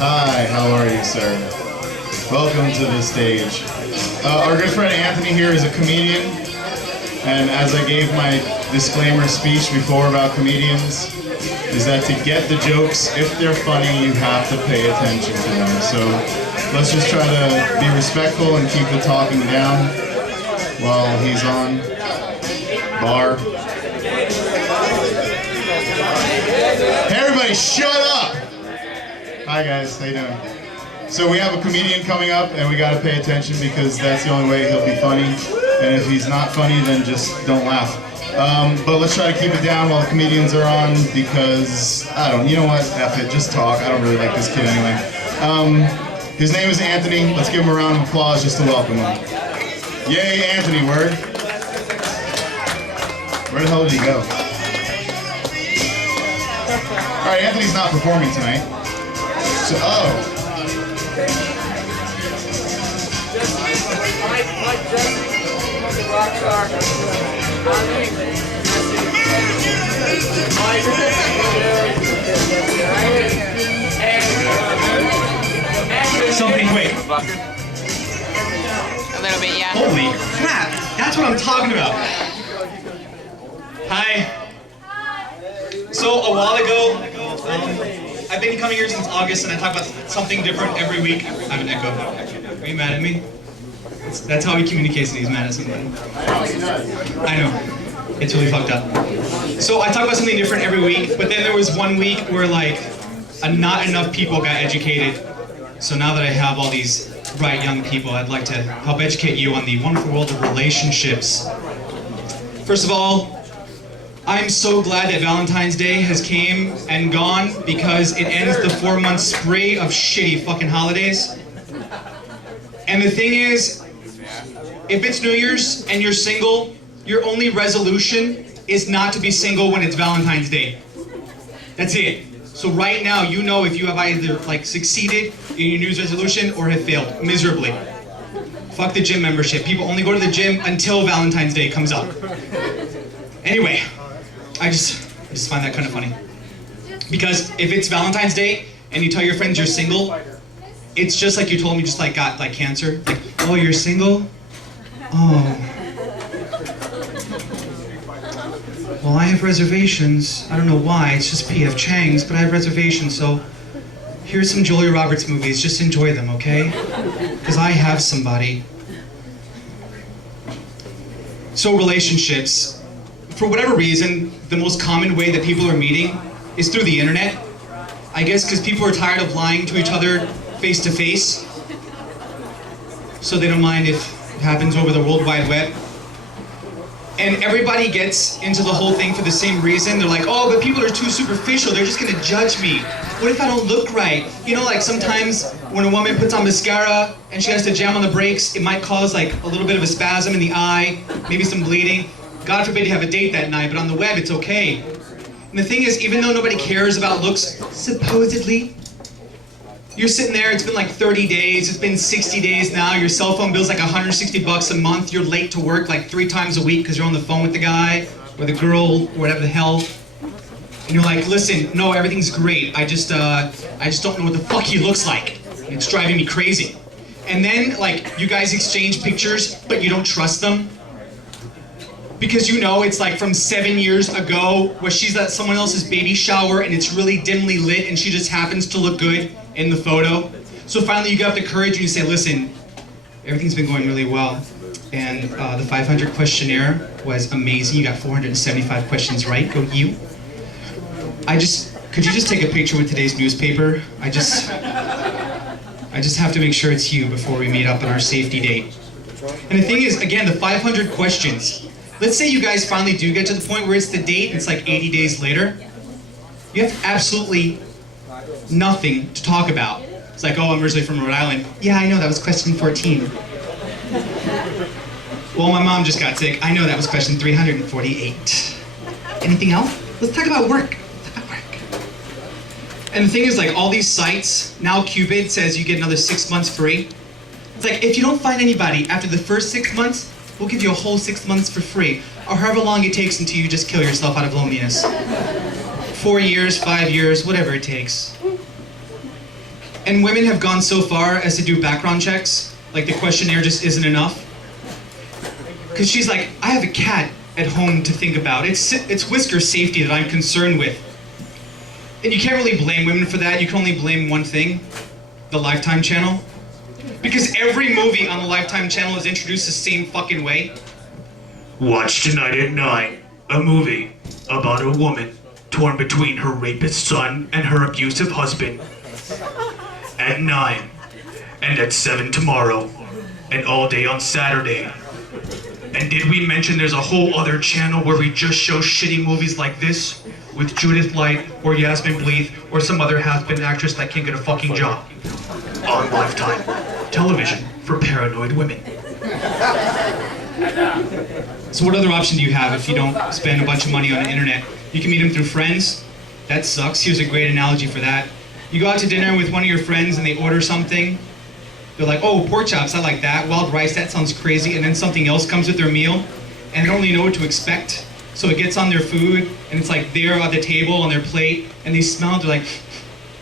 Hi, how are you, sir? Welcome to the stage. Our good friend Anthony here is a comedian, and as I gave my disclaimer speech before about comedians, is that to get the jokes, if they're funny, you have to pay attention to them. So let's just try to be respectful and keep the talking down while he's on. Bar. Hey everybody, shut up! Hi guys, how you doing? So we have a comedian coming up and we gotta pay attention because that's the only way he'll be funny. And if he's not funny, then just don't laugh. But let's try to keep it down while the comedians are on because, you know what, F it, just talk. I don't really like this kid anyway. His name is Anthony. Let's give him a round of applause just to welcome him. Yay, Anthony, word. Where the hell did he go? Alright, Anthony's not performing tonight. So, Something, wait. A little bit, yeah. Holy crap, that's what I'm talking about. Hi. So a while ago, I've been coming here since August and I talk about something different every week. I have an echo. Are you mad at me? That's how he communicates when he's mad at somebody. I know. It's really fucked up. So I talk about something different every week, but then there was one week where like not enough people got educated. So now that I have all these bright young people, I'd like to help educate you on the wonderful world of relationships. First of all, I'm so glad that Valentine's Day has came and gone because it ends the 4-month spree of shitty fucking holidays. And the thing is, if it's New Year's and you're single, your only resolution is not to be single when it's Valentine's Day. That's it. So right now, you know if you have either like succeeded in your New Year's resolution or have failed miserably. Fuck the gym membership. People only go to the gym until Valentine's Day comes up. Anyway, I just find that kind of funny. Because if it's Valentine's Day and you tell your friends you're single, it's just like you told me you just like got like cancer. Like, oh, you're single? Oh. Well, I have reservations. I don't know why, it's just P.F. Chang's, but I have reservations, so here's some Julia Roberts movies, just enjoy them, okay? Because I have somebody. So relationships, for whatever reason, the most common way that people are meeting is through the internet. I guess because people are tired of lying to each other face to face, so they don't mind if it happens over the World Wide Web. And everybody gets into the whole thing for the same reason. They're like, oh, but people are too superficial. They're just gonna judge me. What if I don't look right? You know, like sometimes when a woman puts on mascara and she has to jam on the brakes, it might cause like a little bit of a spasm in the eye, maybe some bleeding. God forbid you have a date that night, but on the web, it's okay. And the thing is, even though nobody cares about looks, supposedly, you're sitting there, it's been like 30 days, it's been 60 days now, your cell phone bill's like $160 a month, you're late to work like 3 times a week because you're on the phone with the guy, or the girl, or whatever the hell. And you're like, listen, no, everything's great, I just don't know what the fuck he looks like. It's driving me crazy. And then, like, you guys exchange pictures, but you don't trust them. Because you know it's like from 7 years ago where she's at someone else's baby shower and it's really dimly lit and she just happens to look good in the photo. So finally you get up the courage and you say, listen, everything's been going really well. And the 500 questionnaire was amazing. You got 475 questions right. Go you. Could you just take a picture with today's newspaper? I just have to make sure it's you before we meet up on our safety date. And the thing is, again, the 500 questions. Let's say you guys finally do get to the point where it's the date and it's like 80 days later. You have absolutely nothing to talk about. It's like, oh, I'm originally from Rhode Island. Yeah, I know, that was question 14. Well, my mom just got sick. I know, that was question 348. Anything else? Let's talk about work. And the thing is, like, all these sites, now Cupid says you get another 6 months free. It's like, if you don't find anybody after the first 6 months, we'll give you a whole 6 months for free, or however long it takes until you just kill yourself out of loneliness. 4 years, 5 years, whatever it takes. And women have gone so far as to do background checks. Like the questionnaire just isn't enough. Because she's like, I have a cat at home to think about. It's Whisker's safety that I'm concerned with. And you can't really blame women for that. You can only blame one thing, the Lifetime channel. Because every movie on the Lifetime channel is introduced the same fucking way. Watch tonight at 9, a movie about a woman torn between her rapist son and her abusive husband. At 9, and at 7 tomorrow, and all day on Saturday. And did we mention there's a whole other channel where we just show shitty movies like this with Judith Light or Yasmin Bleeth or some other has-been actress that can't get a fucking job on Lifetime television for paranoid women. So what other option do you have if you don't spend a bunch of money on the internet? You can meet them through friends. That sucks. Here's a great analogy for that. You go out to dinner with one of your friends and they order something. They're like, oh, pork chops, I like that. Wild rice, that sounds crazy. And then something else comes with their meal and they don't really know what to expect. So it gets on their food and it's like there on the table on their plate and they smell it. They're like,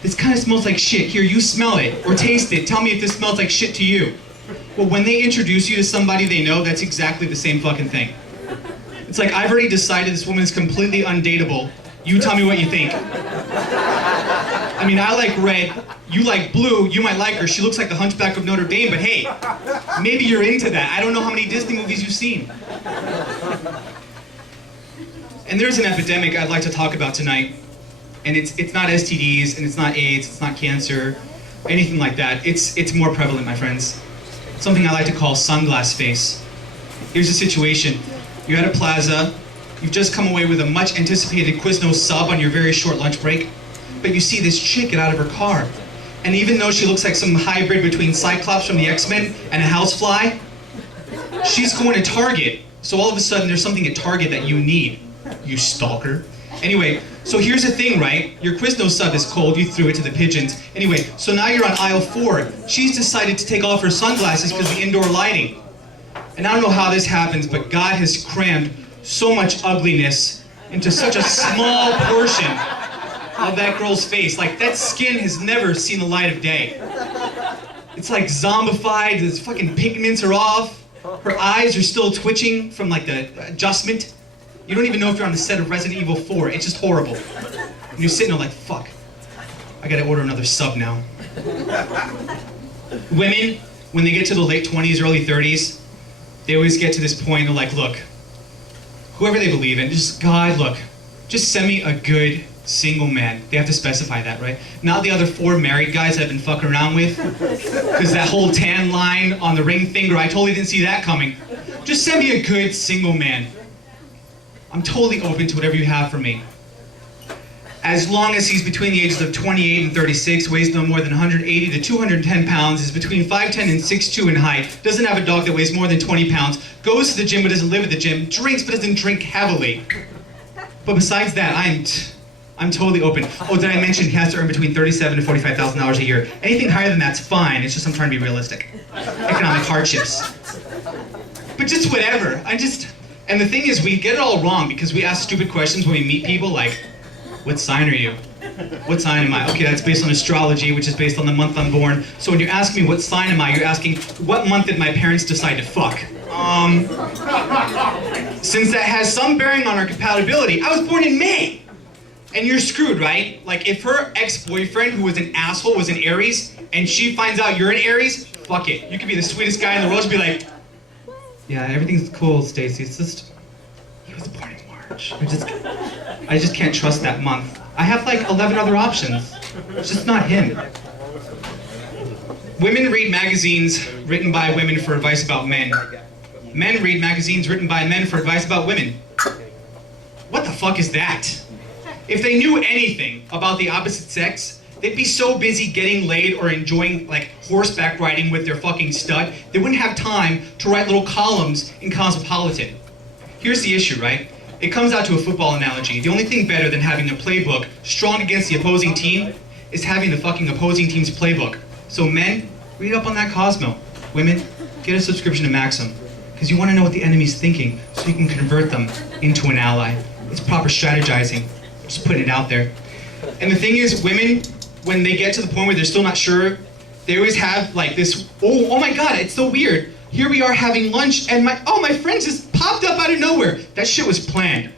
this kind of smells like shit. Here, you smell it or taste it. Tell me if this smells like shit to you. Well, when they introduce you to somebody they know, that's exactly the same fucking thing. It's like, I've already decided this woman is completely undateable. You tell me what you think. I mean, I like red, you like blue, you might like her. She looks like the Hunchback of Notre Dame, but hey, maybe you're into that. I don't know how many Disney movies you've seen. And there's an epidemic I'd like to talk about tonight. And it's not STDs, and it's not AIDS, it's not cancer, anything like that. It's more prevalent, my friends. Something I like to call sunglass face. Here's the situation. You're at a plaza, you've just come away with a much anticipated Quiznos sub on your very short lunch break, but you see this chick get out of her car. And even though she looks like some hybrid between Cyclops from the X-Men and a housefly, she's going to Target. So all of a sudden there's something at Target that you need, you stalker. Anyway, so here's the thing, right? Your Quiznos sub is cold, you threw it to the pigeons. Anyway, so now you're on aisle 4. She's decided to take off her sunglasses because of the indoor lighting. And I don't know how this happens, but God has crammed so much ugliness into such a small portion of that girl's face. Like, that skin has never seen the light of day. It's like zombified, the fucking pigments are off. Her eyes are still twitching from like the adjustment. You don't even know if you're on the set of Resident Evil 4. It's just horrible. And you're sitting there like, fuck, I gotta order another sub now. Women, when they get to the late 20s, early 30s, they always get to this point, they're like, look, whoever they believe in, just God, look, just send me a good single man. They have to specify that, right? Not the other 4 married guys I've been fucking around with. Because that whole tan line on the ring finger, I totally didn't see that coming. Just send me a good single man. I'm totally open to whatever you have for me. As long as he's between the ages of 28 and 36, weighs no more than 180 to 210 pounds, is between 5'10 and 6'2 in height, doesn't have a dog that weighs more than 20 pounds, goes to the gym but doesn't live at the gym, drinks but doesn't drink heavily. But besides that, I'm totally open. Oh, did I mention he has to earn between $37,000 to $45,000 a year? Anything higher than that's fine, it's just I'm trying to be realistic. Economic hardships. But just whatever, and the thing is, we get it all wrong because we ask stupid questions when we meet people like, what sign are you? What sign am I? Okay, that's based on astrology, which is based on the month I'm born. So when you ask me what sign am I, you're asking, what month did my parents decide to fuck? Since that has some bearing on our compatibility, I was born in May. And you're screwed, right? Like, if her ex-boyfriend, who was an asshole, was an Aries, and she finds out you're an Aries, fuck it. You could be the sweetest guy in the world. She'd be like, yeah, everything's cool, Stacy. It's just, he was born in March. I just can't trust that month. I have like 11 other options. It's just not him. Women read magazines written by women for advice about men. Men read magazines written by men for advice about women. What the fuck is that? If they knew anything about the opposite sex, they'd be so busy getting laid or enjoying like horseback riding with their fucking stud, they wouldn't have time to write little columns in Cosmopolitan. Here's the issue, right? It comes out to a football analogy. The only thing better than having a playbook strong against the opposing team is having the fucking opposing team's playbook. So men, read up on that Cosmo. Women, get a subscription to Maxim. Because you want to know what the enemy's thinking so you can convert them into an ally. It's proper strategizing. Just putting it out there. And the thing is, women when they get to the point where they're still not sure, they always have like this, oh my God, it's so weird. Here we are having lunch and my friend just popped up out of nowhere. That shit was planned.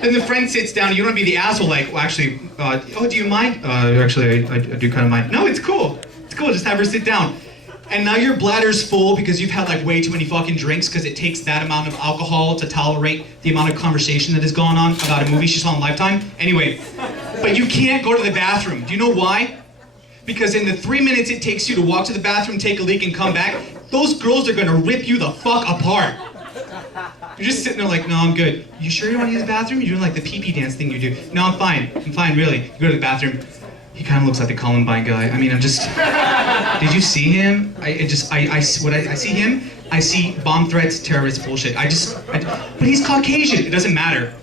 Then the friend sits down, you don't be the asshole like, well actually, oh do you mind? Actually, I do kind of mind. No, it's cool. It's cool, just have her sit down. And now your bladder's full because you've had like way too many fucking drinks because it takes that amount of alcohol to tolerate the amount of conversation that has gone on about a movie she saw in Lifetime. Anyway, but you can't go to the bathroom. Do you know why? Because in the 3 minutes it takes you to walk to the bathroom, take a leak, and come back, those girls are gonna rip you the fuck apart. You're just sitting there like, no, I'm good. You sure you want to use the bathroom? You're doing like the pee-pee dance thing you do. No, I'm fine, really. You go to the bathroom. He kind of looks like the Columbine guy. I mean, I'm just, did you see him? I see him, I see bomb threats, terrorist bullshit. But he's Caucasian, it doesn't matter.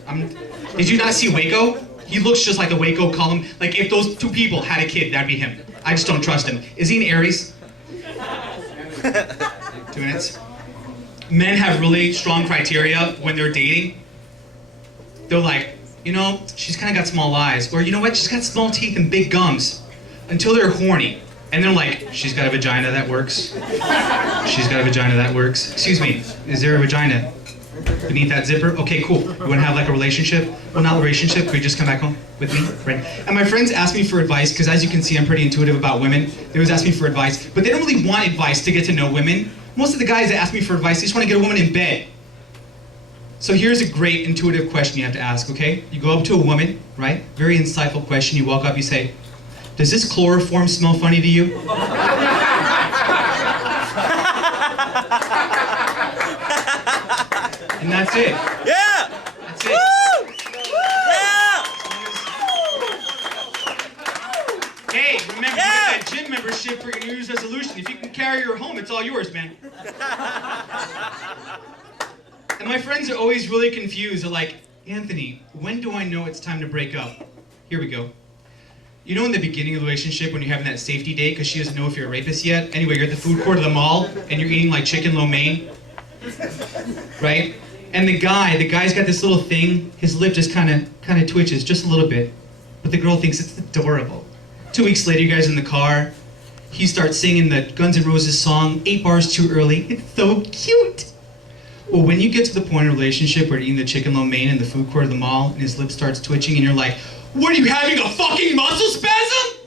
Did you not see Waco? He looks just like the Waco column. Like if those two people had a kid, that'd be him. I just don't trust him. Is he an Aries? 2 minutes. Men have really strong criteria when they're dating. They're like, you know, she's kind of got small eyes. Or you know what, she's got small teeth and big gums. Until they're horny. And they're like, she's got a vagina that works. She's got a vagina that works. Excuse me, is there a vagina beneath that zipper? Okay, cool. You want to have like a relationship? Well, not a relationship. Could you just come back home with me? Right? And my friends ask me for advice, because as you can see, I'm pretty intuitive about women. They always ask me for advice, but they don't really want advice to get to know women. Most of the guys that ask me for advice, they just want to get a woman in bed. So here's a great intuitive question you have to ask, okay? You go up to a woman, right? Very insightful question. You walk up, you say, does this chloroform smell funny to you? And that's it. Yeah! That's it. Woo! Yeah! Hey, remember, Yeah! you get that gym membership for your New Year's resolution. If you can carry her home, it's all yours, man. And my friends are always really confused. They're like, Anthony, when do I know it's time to break up? Here we go. You know in the beginning of the relationship when you're having that safety date because she doesn't know if you're a rapist yet? Anyway, you're at the food court of the mall and you're eating like chicken lo mein. Right? And the guy's got this little thing, his lip just kind of twitches just a little bit. But the girl thinks it's adorable. 2 weeks later, you guys are in the car. He starts singing the Guns N' Roses song, 8 bars too early. It's so cute. Well, when you get to the point in a relationship where you're eating the chicken lo mein in the food court of the mall and his lip starts twitching and you're like, what, are you having a fucking muscle spasm?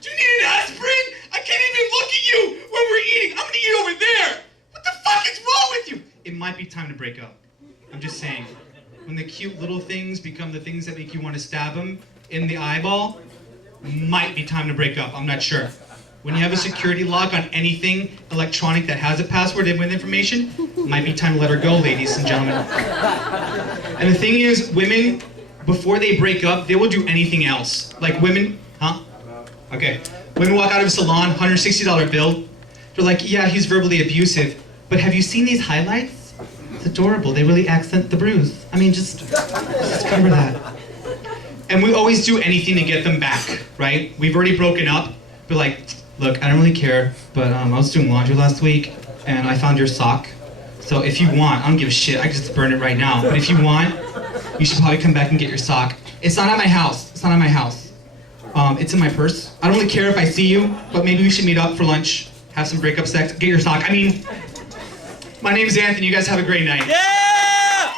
Do you need an aspirin? I can't even look at you when we're eating. I'm gonna eat over there. What the fuck is wrong with you? It might be time to break up. I'm just saying. When the cute little things become the things that make you want to stab them in the eyeball, might be time to break up. I'm not sure. When you have a security lock on anything electronic that has a password and with information, might be time to let her go, ladies and gentlemen. And the thing is, women, before they break up, they will do anything else. Like women, huh? Okay. Women walk out of a salon, $160 bill. They're like, yeah, he's verbally abusive. But have you seen these highlights? It's adorable. They really accent the bruise. I mean, just cover that. And we always do anything to get them back, right? We've already broken up. But like, look, I don't really care, but I was doing laundry last week, and I found your sock. So if you want, I don't give a shit, I can just burn it right now. But if you want, you should probably come back and get your sock. It's not at my house. It's not at my house. It's in my purse. I don't really care if I see you, but maybe we should meet up for lunch, have some breakup sex, get your sock. I mean, my name's Anthony. You guys have a great night. Yeah!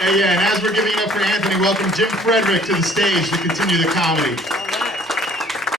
Hey, yeah, and as we're giving it up for Anthony, welcome Jim Frederick to the stage to continue the comedy.